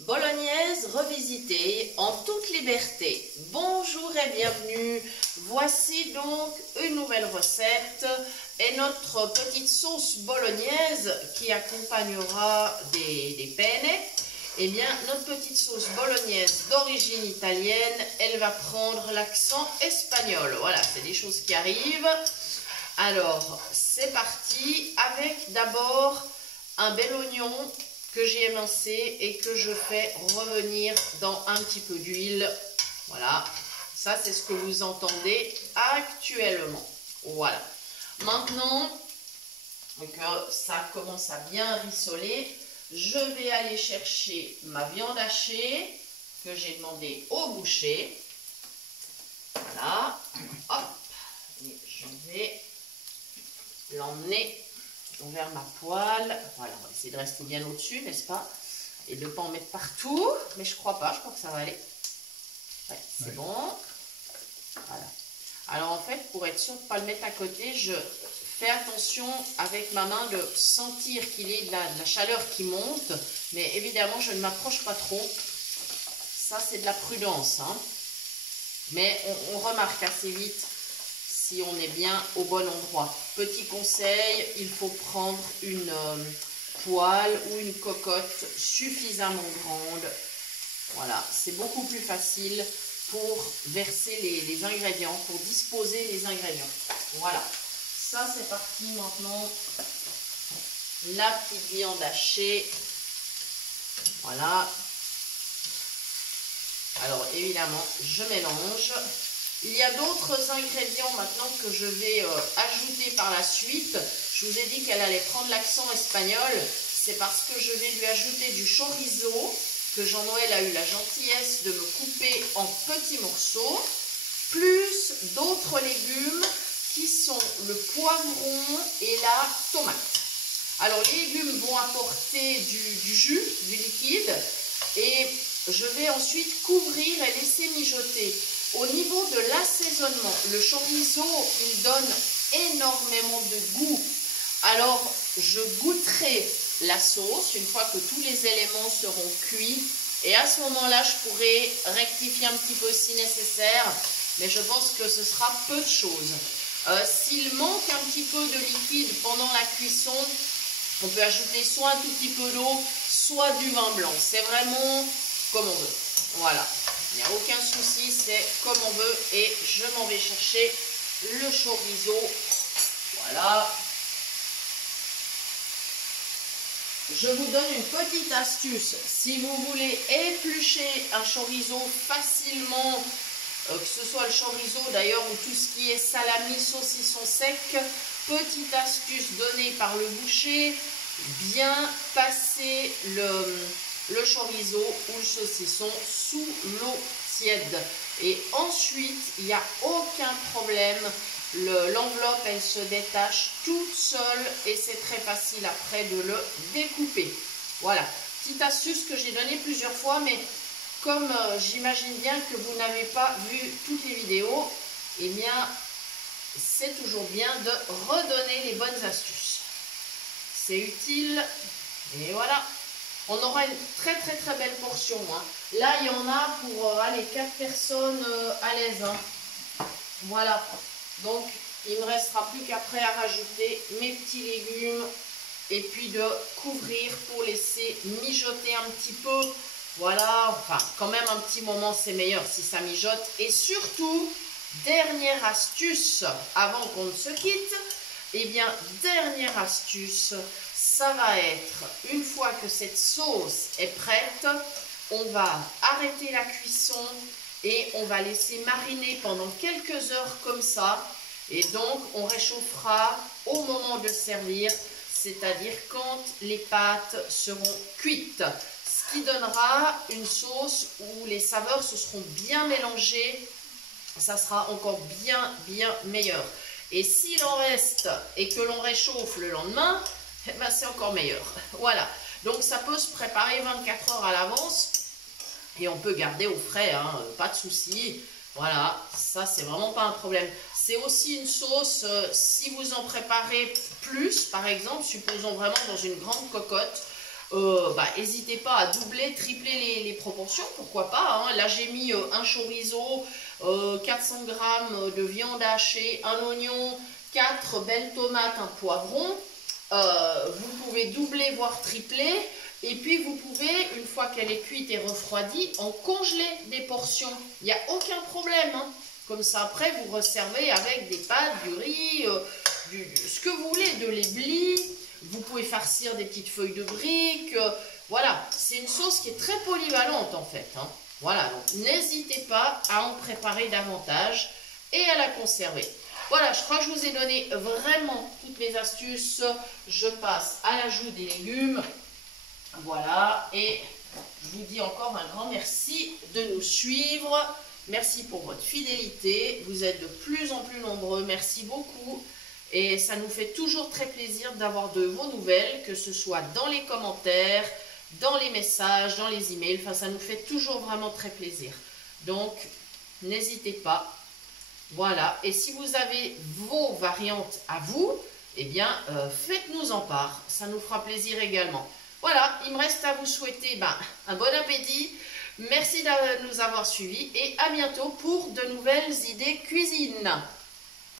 Bolognaise revisitée en toute liberté. Bonjour et bienvenue. Voici donc une nouvelle recette et notre petite sauce bolognaise qui accompagnera des penne. Eh bien, notre petite sauce bolognaise d'origine italienne, elle va prendre l'accent espagnol. Voilà, c'est des choses qui arrivent. Alors, c'est parti avec d'abord un bel oignon que j'ai émincé et que je fais revenir dans un petit peu d'huile. Voilà, ça c'est ce que vous entendez actuellement. Voilà. Maintenant que ça commence à bien rissoler, je vais aller chercher ma viande hachée que j'ai demandé au boucher. Voilà, hop, et je vais l'emmener vers ma poêle. Voilà, on va essayer de rester bien au-dessus, n'est-ce pas? Et de ne pas en mettre partout, mais je crois pas, je crois que ça va aller. Ouais, c'est bon. Voilà. Alors en fait, pour être sûr de ne pas le mettre à côté, je fais attention avec ma main de sentir qu'il y ait de la chaleur qui monte, mais évidemment, je ne m'approche pas trop. Ça, c'est de la prudence, hein. Mais on remarque assez vite si on est bien au bon endroit. Petit conseil, il faut prendre une poêle ou une cocotte suffisamment grande. Voilà, c'est beaucoup plus facile pour verser les ingrédients, pour disposer les ingrédients. Voilà, ça c'est parti maintenant. La petite viande hachée. Voilà. Alors évidemment, je mélange. Il y a d'autres ingrédients maintenant que je vais ajouter par la suite. Je vous ai dit qu'elle allait prendre l'accent espagnol. C'est parce que je vais lui ajouter du chorizo, que Jean-Noël a eu la gentillesse de me couper en petits morceaux, plus d'autres légumes qui sont le poivron et la tomate. Alors les légumes vont apporter du jus, du liquide, et je vais ensuite couvrir et laisser mijoter. Au niveau de l'assaisonnement, le chorizo, il donne énormément de goût. Alors, je goûterai la sauce une fois que tous les éléments seront cuits. Et à ce moment-là, je pourrai rectifier un petit peu si nécessaire. Mais je pense que ce sera peu de choses. S'il manque un petit peu de liquide pendant la cuisson, on peut ajouter soit un tout petit peu d'eau, soit du vin blanc. C'est vraiment comme on veut. Voilà. Il n'y a aucun souci, c'est comme on veut et je m'en vais chercher le chorizo. Voilà. Je vous donne une petite astuce. Si vous voulez éplucher un chorizo facilement, que ce soit le chorizo d'ailleurs ou tout ce qui est salami, saucisson sec, petite astuce donnée par le boucher, bien passer le chorizo ou le saucisson sous l'eau tiède. Et ensuite, il n'y a aucun problème. L'enveloppe, elle se détache toute seule et c'est très facile après de le découper. Voilà, petite astuce que j'ai donnée plusieurs fois, mais comme j'imagine bien que vous n'avez pas vu toutes les vidéos, eh bien, c'est toujours bien de redonner les bonnes astuces. C'est utile et voilà. On aura une très belle portion. Hein. Là, il y en a pour aller 4 personnes à l'aise. Hein. Voilà. Donc, il ne me restera plus qu'après à rajouter mes petits légumes et puis de couvrir pour laisser mijoter un petit peu. Voilà. Enfin, quand même un petit moment, c'est meilleur si ça mijote. Et surtout, dernière astuce avant qu'on ne se quitte. Eh bien, dernière astuce. Ça va être, une fois que cette sauce est prête, on va arrêter la cuisson et on va laisser mariner pendant quelques heures comme ça. Et donc, on réchauffera au moment de servir, c'est-à-dire quand les pâtes seront cuites. Ce qui donnera une sauce où les saveurs se seront bien mélangées. Ça sera encore bien meilleur. Et s'il en reste et que l'on réchauffe le lendemain, eh ben, c'est encore meilleur. Voilà. Donc ça peut se préparer 24 heures à l'avance et on peut garder au frais, hein, pas de souci. Voilà, ça c'est vraiment pas un problème. C'est aussi une sauce, si vous en préparez plus, par exemple, supposons vraiment dans une grande cocotte, n'hésitez pas à doubler, tripler les proportions, pourquoi pas. Hein. Là, j'ai mis un chorizo, 400 g de viande hachée, un oignon, 4 belles tomates, un poivron. Vous pouvez doubler, voire tripler. Et puis, vous pouvez, une fois qu'elle est cuite et refroidie, en congeler des portions. Il n'y a aucun problème. Hein. Comme ça, après, vous resservez avec des pâtes, du riz, ce que vous voulez, de l'éblis. Vous pouvez farcir des petites feuilles de briques. Voilà, c'est une sauce qui est très polyvalente en fait. Hein. Voilà, donc n'hésitez pas à en préparer davantage et à la conserver. Voilà, je crois que je vous ai donné vraiment toutes mes astuces. Je passe à l'ajout des légumes. Voilà, et je vous dis encore un grand merci de nous suivre. Merci pour votre fidélité. Vous êtes de plus en plus nombreux. Merci beaucoup. Et ça nous fait toujours très plaisir d'avoir de vos nouvelles, que ce soit dans les commentaires, dans les messages, dans les emails. Enfin, ça nous fait toujours vraiment très plaisir. Donc, n'hésitez pas. Voilà. Et si vous avez vos variantes à vous, eh bien, faites-nous en part. Ça nous fera plaisir également. Voilà, il me reste à vous souhaiter un bon appétit. Merci de nous avoir suivis et à bientôt pour de nouvelles idées cuisine.